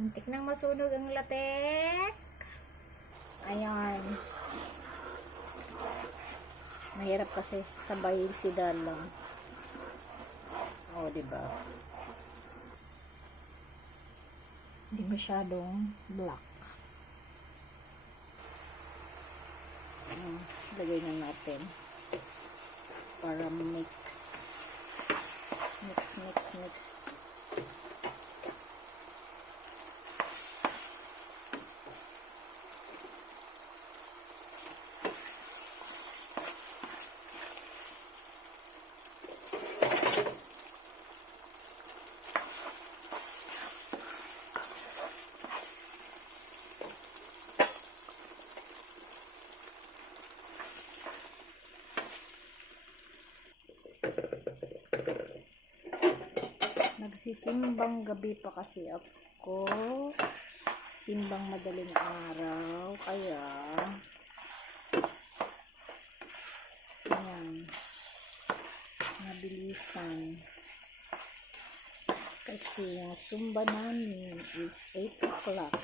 Muntik nang masunog ang latek. Ayan. Mahirap kasi sabay sidal lang. O, diba? Hindi masyadong black. Lagay na natin para mix. Mix. Nagsisimbang gabi pa kasi ako. Simbang madaling araw. Kaya ayan, nabilisan. Kasi yung sumba namin is 8 o'clock.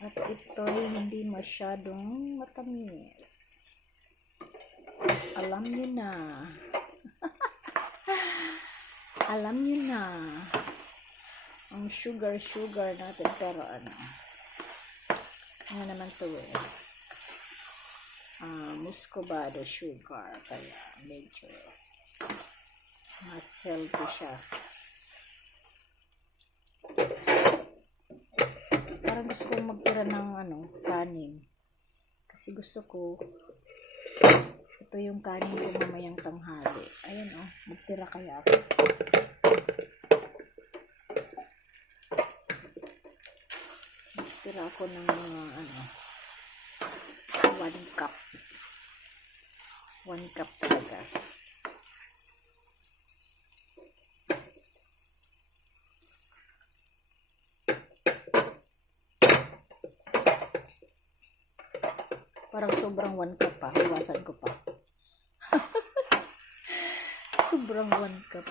At ito'y hindi masyadong matamis. Alam nyo na. Alam nyo na. Ang sugar natin. Pero ano naman to eh. Muscovado sugar. Kaya medyo mas healthy siya. Parang gusto kong magtira ng kanin. Kasi gusto ko ito yung kanin ko mamayang tanghali. Ayan magtira kaya ako. Magtira ako ng mga 1 cup. 1 cup talaga. Parang sobrang 1 cup pa. Hiwasan ko pa. Sobrang 1 cup.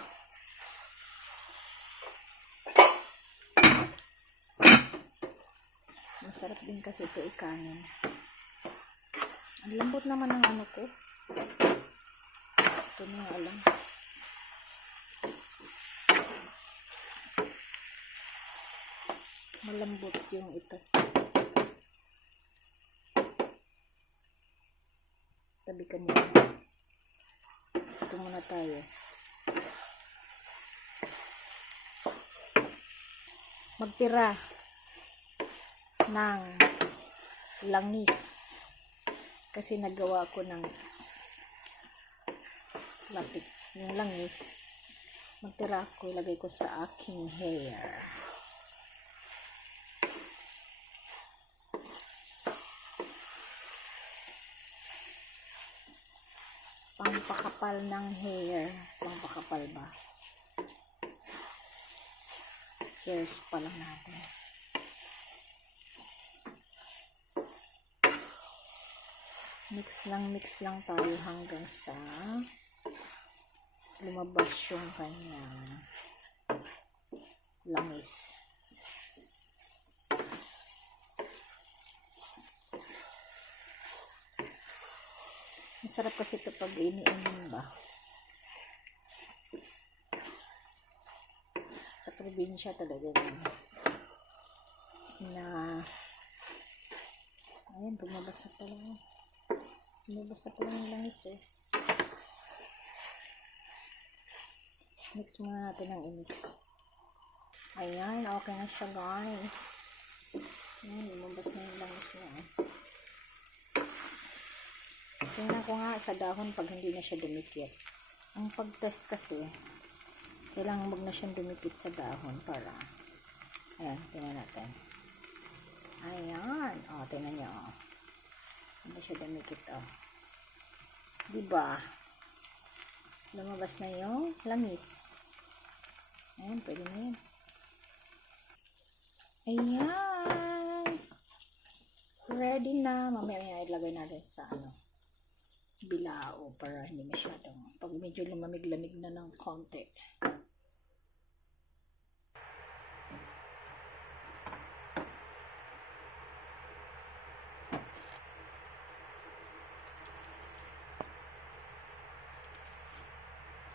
Masarap din kasi ito ikanin. Ang lambot naman ng ko. Ito na alam. Malambot yung ito. Tabi ka muna. Ito muna tayo. Magtira ng langis. Kasi nagawa ko ng lapik. Yung langis, magtira ko, ilagay ko sa aking hair. Pampakapal ng hair. Pampakapal ba? Hairs pa lang natin. Mix lang tayo hanggang sa lumabas yung kanyang langis. Masarap kasi ito pag iniinom ba. Sa probinsya talaga na ayan, lumabas na pala. Lumabas na pala yung langis eh. Mix muna natin ang i-mix. Ayan, okay na siya guys. Ayan, lumabas na yung langis niya eh. Tingnan ko nga sa dahon pag hindi na siya dumikit. Ang pag-test kasi, kailangan wag na siyang dumikit sa dahon para, ayan, tingnan natin. Ayan, tingnan nyo, hindi siya dumikit, diba? Lumabas na yung langis. Ayan, pwede na yun. Ayan. ready na. Mamaya ilagay natin sa bilao para hindi masyadong, pag medyo lumamig-lamig na ng konti.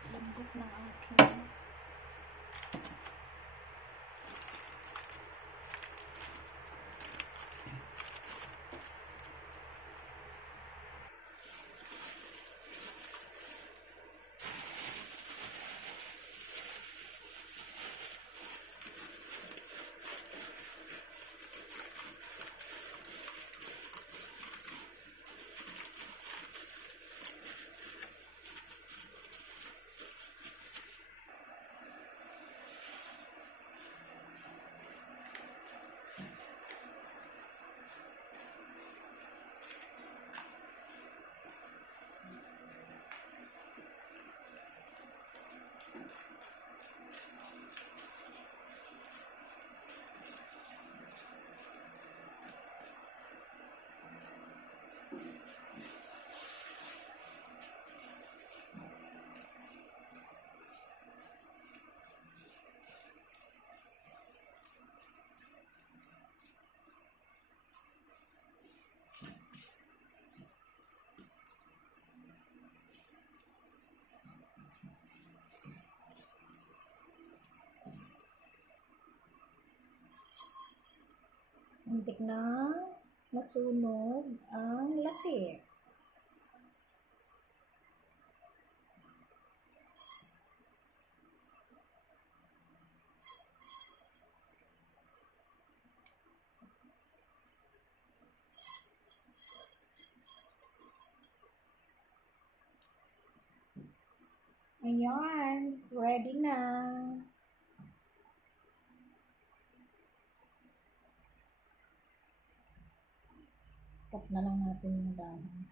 Lambot ng aking muntik na masunog ang lati. Ayan, ready na. Cut na lang natin yung dahon.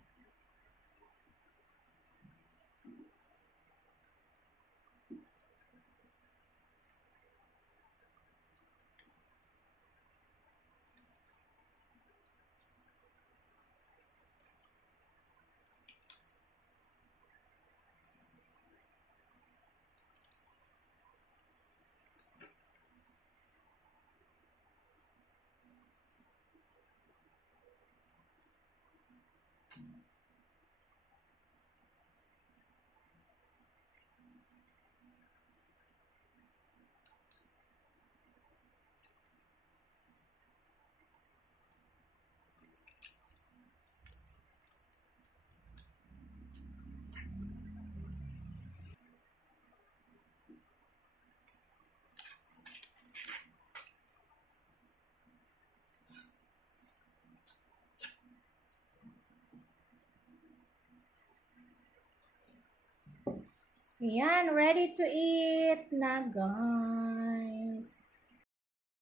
Ayan, ready to eat na, guys.